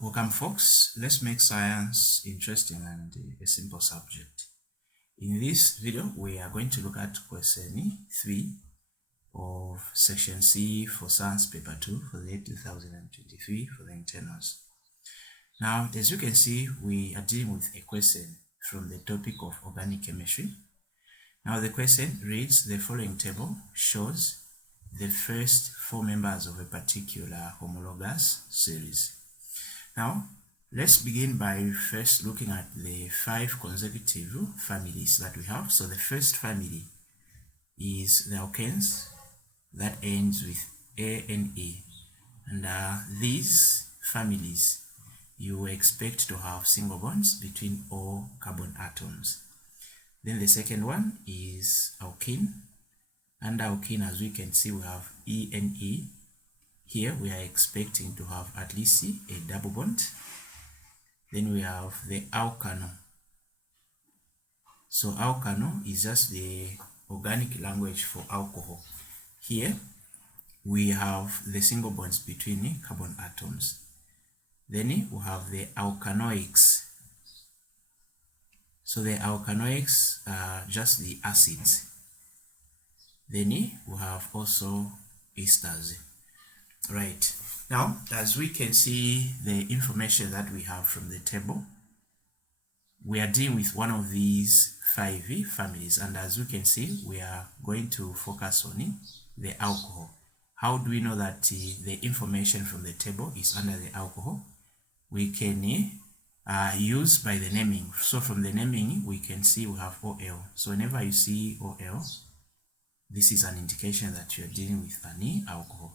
Welcome folks, let's make science interesting and a simple subject. In this video, we are going to look at question 3 of section C for science paper 2 for the year 2023 for the internals. Now, as you can see, we are dealing with a question from the topic of organic chemistry. Now, the question reads, the following table shows the first 4 members of a particular homologous series. Now, let's begin by first looking at the 5 consecutive families that we have. So the first family is the alkanes that ends with ANE. And these families, you expect to have single bonds between all carbon atoms. Then the second one is alkene. Under alkene, as we can see, we have ENE. Here we are expecting to have at least a double bond. Then we have the alkano. So alkano is just the organic language for alcohol. Here we have the single bonds between carbon atoms. Then we have the alkanoics. So the alkanoics are just the acids. Then we have also esters. Right, now as we can see the information that we have from the table, we are dealing with one of these 5 families, and as you can see, we are going to focus on the alcohol. How do we know that the information from the table is under the alcohol? We can use by the naming. So from the naming, we can see we have OL. So whenever you see OL, this is an indication that you are dealing with an alcohol.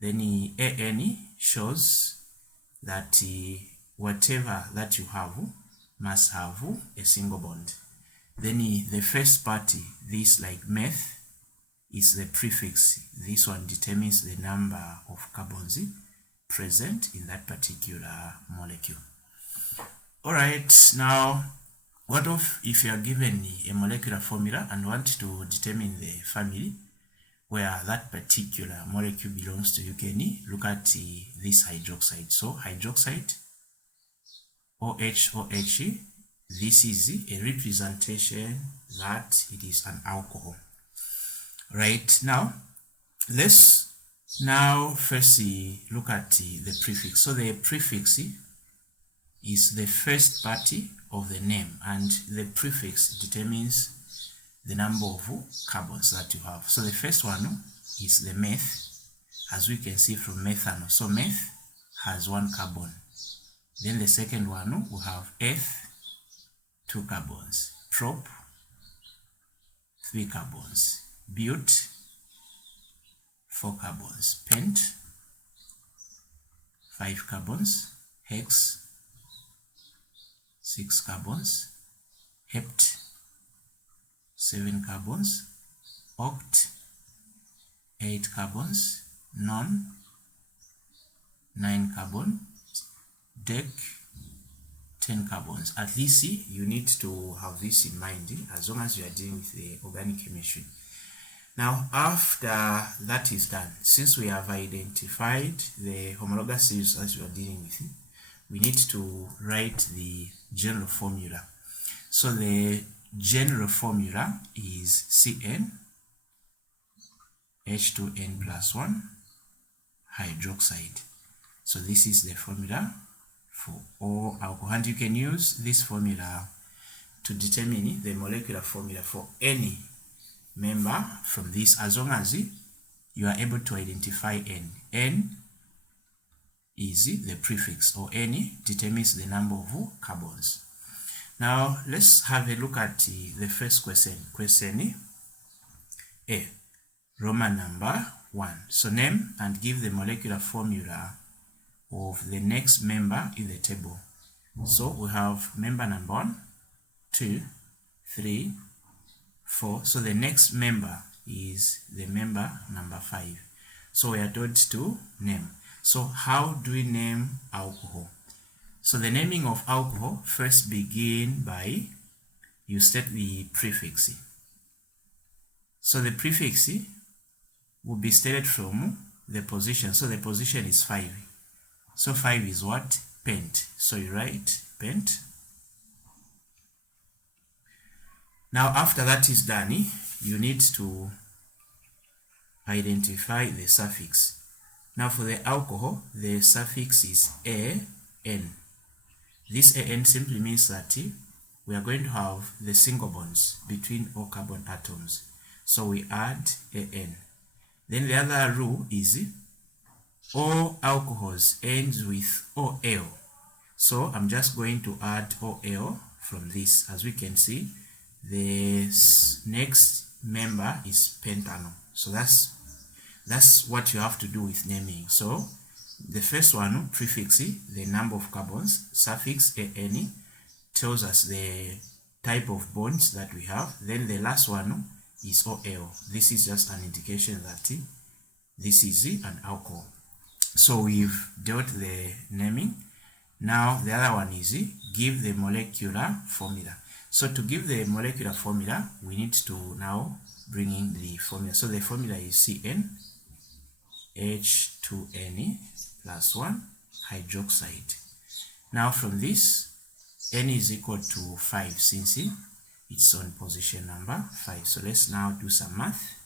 Then AN shows that whatever that you have must have a single bond. Then the first party, this like meth, is the prefix. This one determines the number of carbons present in that particular molecule. Alright, now what if you are given a molecular formula and want to determine the family where that particular molecule belongs to? You can look at this hydroxide. So hydroxide, OH, this is a representation that it is an alcohol. Right, now let's first look at the prefix. So the prefix is the first party of the name, and the prefix determines the number of carbons that you have. So the first one is the meth, as we can see from methanol. So meth has 1 carbon. Then the second one, we have eth, 2 carbons. Prop, 3 carbons. Bute, 4 carbons. Pent, 5 carbons. Hex, 6 carbons. Hept, 7 carbons. Oct, 8 carbons. Non, 9 carbon. Dec, 10 carbons. At least you need to have this in mind as long as you are dealing with the organic chemistry. Now after that is done, since we have identified the homologous series as we are dealing with, we need to write the general formula. So the general formula is Cn H2n plus 1 hydroxide. So this is the formula for all alcohol, and you can use this formula to determine the molecular formula for any member from this, as long as you are able to identify N. N is the prefix, or N determines the number of carbons. Now let's have a look at the first question. Question A, Roman number 1. So name and give the molecular formula of the next member in the table. So we have member number 1, 2, 3, 4. So the next member is the member number 5. So we are told to name. So how do we name alcohol? So the naming of alcohol first begin by, you state the prefix. So the prefix will be stated from the position. So the position is 5. So 5 is what? pent. So you write pent. Now after that is done, you need to identify the suffix. Now for the alcohol, the suffix is AN. This AN simply means that we are going to have the single bonds between all carbon atoms. So we add AN. Then the other rule is all alcohols ends with OL. So I'm just going to add OL from this. As we can see, the next member is pentanol. So that's what you have to do with naming. So the first one, prefix, the number of carbons, suffix AN tells us the type of bonds that we have. Then the last one is OL. This is just an indication that this is an alcohol. So we've dealt the naming. Now the other one is give the molecular formula. So to give the molecular formula, we need to now bring in the formula. So the formula is CN H2N plus 1 hydroxide. Now from this, N is equal to 5 since it's on position number 5. So let's now do some math.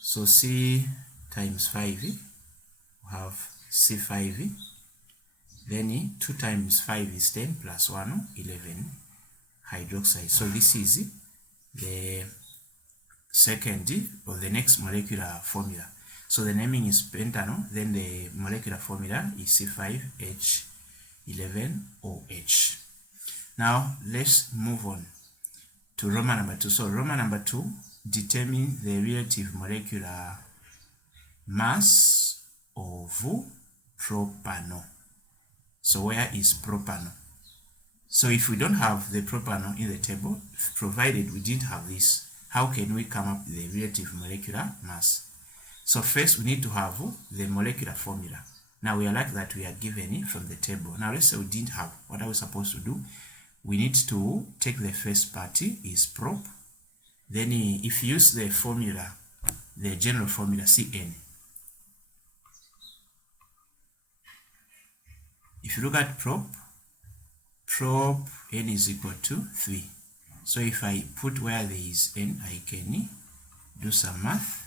So C times 5, we have C5, then 2 times 5 is 10 plus 1, 11 hydroxide. So this is the second or the next molecular formula. So the naming is pentanol, then the molecular formula is C5H11OH. Now let's move on to Roman number 2. So Roman number 2, determine the relative molecular mass of propanol. So where is propanol? So if we don't have the propanol in the table, provided we didn't have this, how can we come up with the relative molecular mass? So first we need to have the molecular formula. Now we are like that we are given from the table. Now let's say we didn't have. What are we supposed to do? We need to take the first part is prop. Then if you use the formula, the general formula CN. If you look at prop N is equal to 3. So if I put where there is N, I can do some math.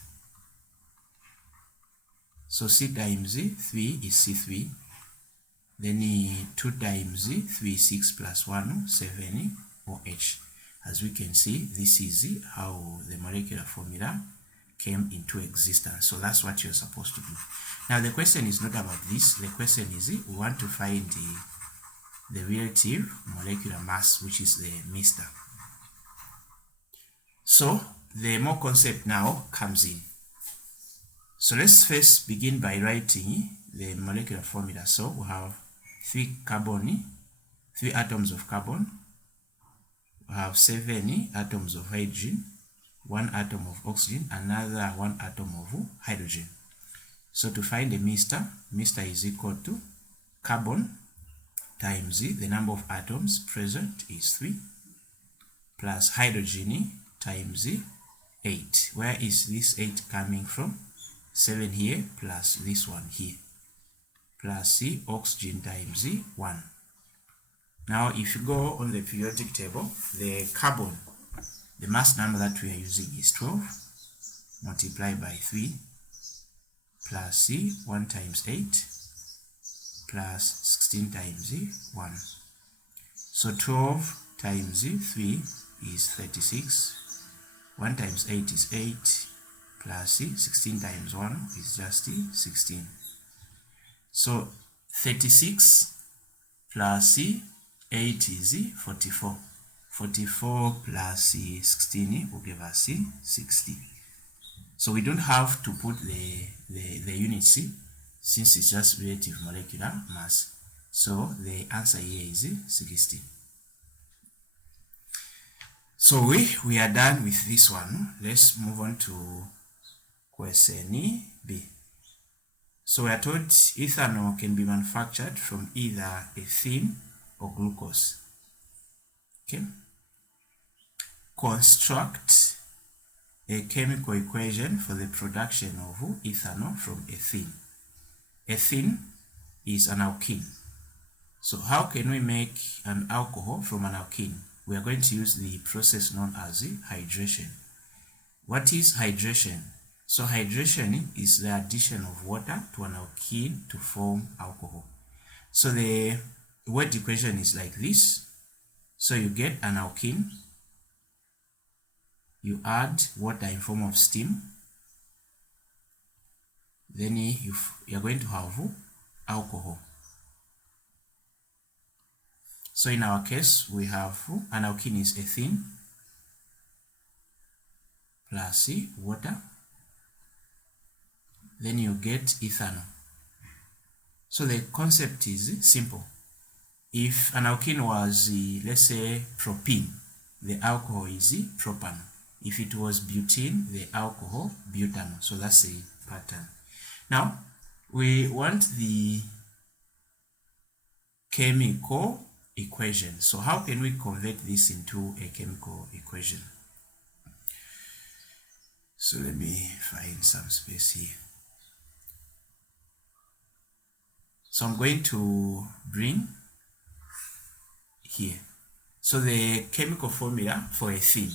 So C times 3 is C3. Then 2 times 3 is 6 plus 1, 7 OH. As we can see, this is how the molecular formula came into existence. So that's what you're supposed to do. Now the question is not about this. The question is we want to find the relative molecular mass, which is the mister. So the more concept now comes in. So let's first begin by writing the molecular formula. So we have 3 atoms of carbon, we have 7 atoms of hydrogen, 1 atom of oxygen, another 1 atom of hydrogen. So to find the mister is equal to carbon times the number of atoms present is 3 plus hydrogen times 8. Where is this 8 coming from? 7 here plus this one here plus oxygen times 1. Now if you go on the periodic table, the carbon, the mass number that we are using is 12 multiplied by 3 plus 1 times 8 plus 16 times 1. So 12 times 3 is 36. 1 times 8 is 8 plus 16 times 1 is just 16. So 36 plus 8 is 44. 44 plus 16 will give us 60. So we don't have to put the units since it's just relative molecular mass. So the answer here is 60. So we are done with this one. Let's move on to question B. So we are told ethanol can be manufactured from either ethene or glucose. Okay. Construct a chemical equation for the production of ethanol from ethene. Ethene is an alkene. So how can we make an alcohol from an alkene? We are going to use the process known as hydration. What is hydration? So hydration is the addition of water to an alkene to form alcohol. So the word equation is like this. So you get an alkene, you add water in form of steam, then you are going to have alcohol. So in our case, we have an alkene is ethene plus water, then you get ethanol. So the concept is simple. If an alkene was, let's say, propene, the alcohol is propanol. If it was butene, the alcohol butanol. So that's a pattern. Now, we want the chemical equation. So how can we convert this into a chemical equation? So let me find some space here. So I'm going to bring here. So the chemical formula for ethene.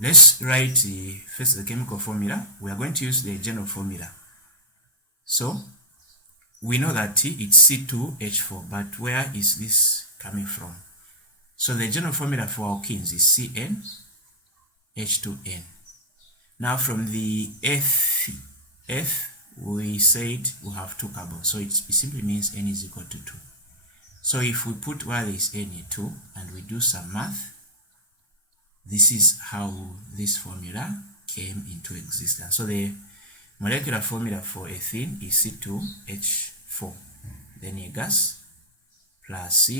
Let's write first the chemical formula. We are going to use the general formula. So we know that it's C2H4, but where is this coming from? So the general formula for alkenes is CnH2n. Now from the F, we said we have 2 carbons, so it simply means N is equal to 2. So if we put where there is N here 2 and we do some math, this is how this formula came into existence. So the molecular formula for ethene is C2H4, then a gas plus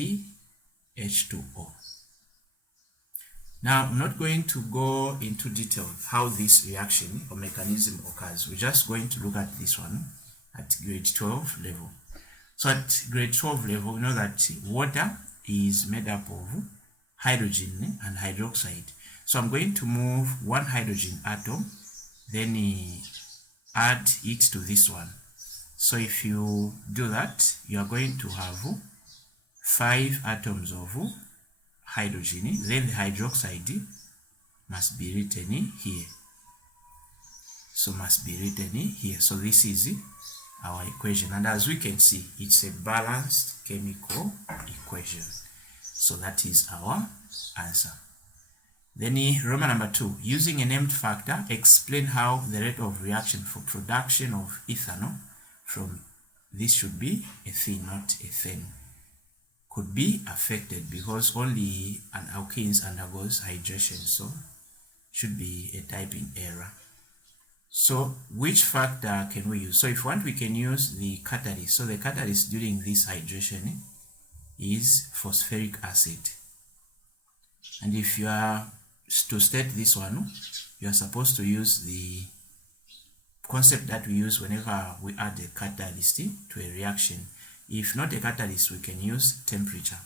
CH2O. Now, I'm not going to go into detail how this reaction or mechanism occurs. We're just going to look at this one at grade 12 level. So at grade 12 level, we know that water is made up of hydrogen and hydroxide. So I'm going to move one hydrogen atom, then add it to this one. So if you do that, you are going to have 5 atoms of hydrogen, then the hydroxide must be written here. So must be written here. So this is our equation, and as we can see, it's a balanced chemical equation. So that is our answer. Then Roman number 2, using a named factor, explain how the rate of reaction for production of ethanol from this should be ethene, not ethane, could be affected because only an alkenes undergoes hydration, so should be a typing error. So which factor can we use? So if we want, we can use the catalyst. So the catalyst during this hydration is phosphoric acid. And if you are to state this one, you are supposed to use the concept that we use whenever we add a catalyst to a reaction. If not a catalyst, we can use temperature.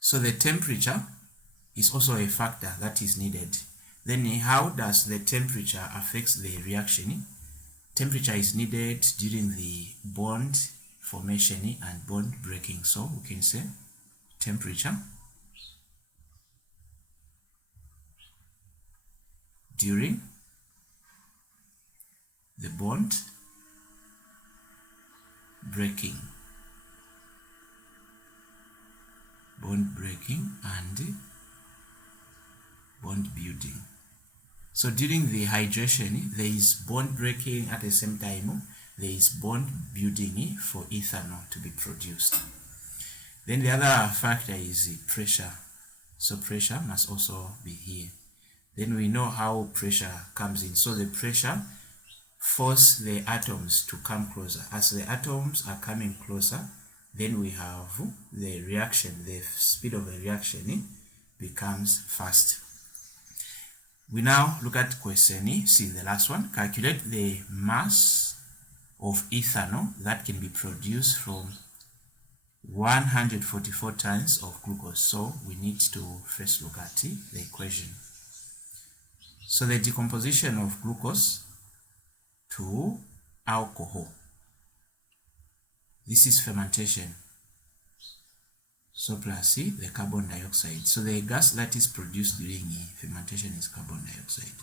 So the temperature is also a factor that is needed. Then how does the temperature affect the reaction? Temperature is needed during the bond formation and bond breaking. So we can say temperature during the bond breaking and bond building. So during the hydration, there is bond breaking, at the same time there is bond building for ethanol to be produced. Then the other factor is pressure. So pressure must also be here. Then we know how pressure comes in. So the pressure forces the atoms to come closer. As the atoms are coming closer, then we have the reaction, the speed of the reaction becomes fast. We now look at question C, the last one. Calculate the mass of ethanol that can be produced from 144 tons of glucose. So we need to first look at the equation. So the decomposition of glucose to alcohol, this is fermentation. So plus C, the carbon dioxide. So the gas that is produced during fermentation is carbon dioxide.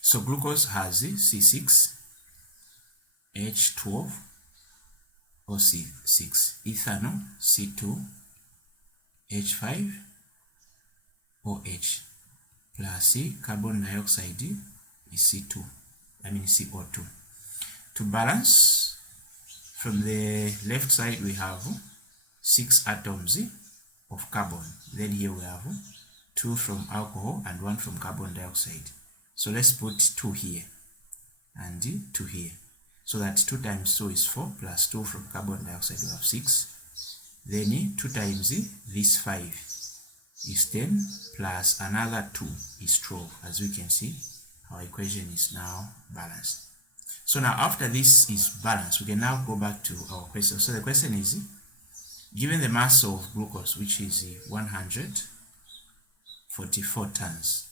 So glucose has C6, H12, or C6, ethanol, C2, H5, OH, plus C, carbon dioxide is C2, I mean CO2. To balance, from the left side we have 6 atoms of carbon. Then here we have 2 from alcohol and 1 from carbon dioxide. So let's put 2 here and 2 here. So that 2 times 2 is 4, plus 2 from carbon dioxide we have 6. Then 2 times this 5 is 10, plus another 2 is 12. As we can see, our equation is now balanced. So now after this is balanced, we can now go back to our question. So the question is, given the mass of glucose, which is 144 tons,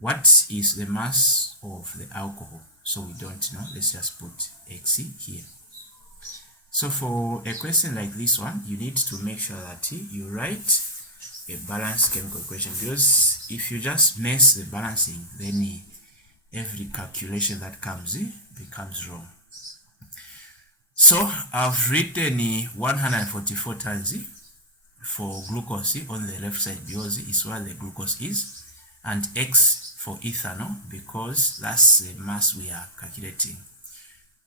what is the mass of the alcohol? So we don't know. Let's just put X here. So for a question like this one, you need to make sure that you write a balanced chemical equation, because if you just mess the balancing, then every calculation that comes becomes wrong. So I've written 144 tons for glucose on the left side because it's where the glucose is, and X for ethanol because that's the mass we are calculating.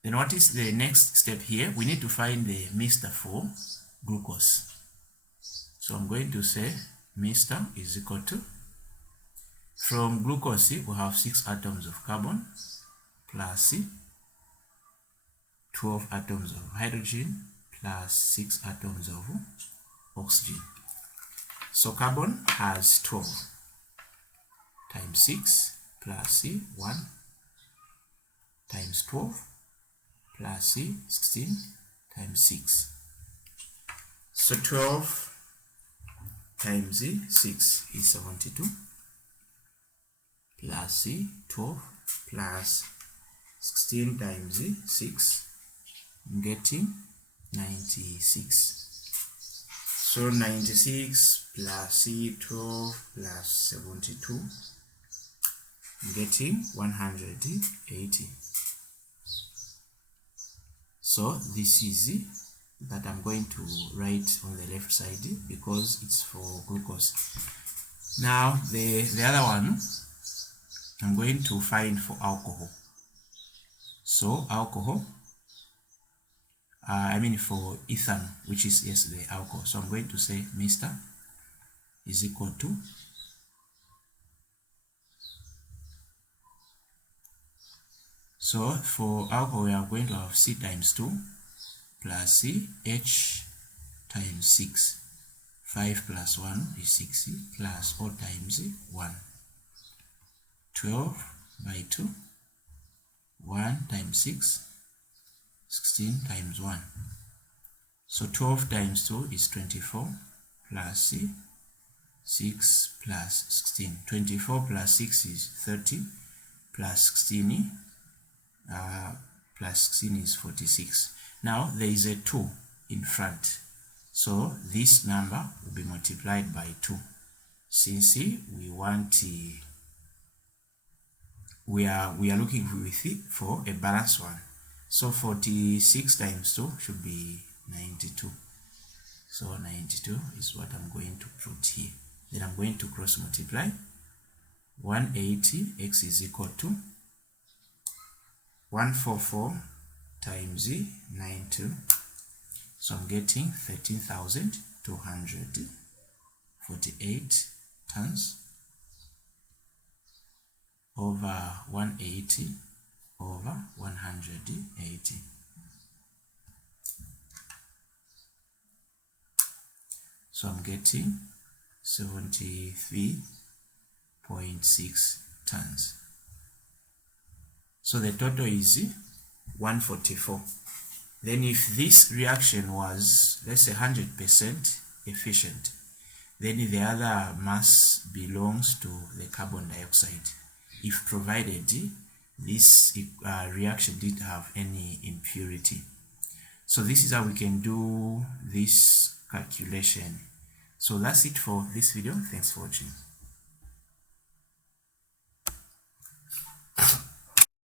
Then what is the next step here? We need to find the mixture for glucose. So I'm going to say mixture is equal to, from glucose we have 6 atoms of carbon plus 12 atoms of hydrogen plus 6 atoms of oxygen. So carbon has 12 times 6 plus 1 times 12 plus 16 times 6. So 12 times 6 is 72 plus 12 plus 16 times 6, I'm getting 96. So 96 plus 12 plus 72, I'm getting 180. So this is that I'm going to write on the left side because it's for glucose. Now the other one I'm going to find for alcohol. So alcohol, for ethanol, which is the alcohol. So I'm going to say mixture is equal to so for alcohol we are going to have C times 2 plus C, H times 6. 5 plus 1 is 6 plus O times 1. 12 by 2, 1 times 6, 16 times 1. So 12 times 2 is 24 plus C, 6 plus 16. 24 plus 6 is 30 plus 16 is 46. Now there is a 2 in front, so this number will be multiplied by 2 since we want we are looking for a balanced one. So 46 times 2 should be 92. So 92 is what I'm going to put here. Then I'm going to cross multiply. 180 x is equal to 144 times 92. So I'm getting 13,248 tons over 180 over 180. So I'm getting 73.6 tons. So the total is 144. Then if this reaction was, let's say, 100% efficient, then the other must be belongs to the carbon dioxide, if provided this reaction didn't have any impurity. So this is how we can do this calculation. So that's it for this video. Thanks for watching.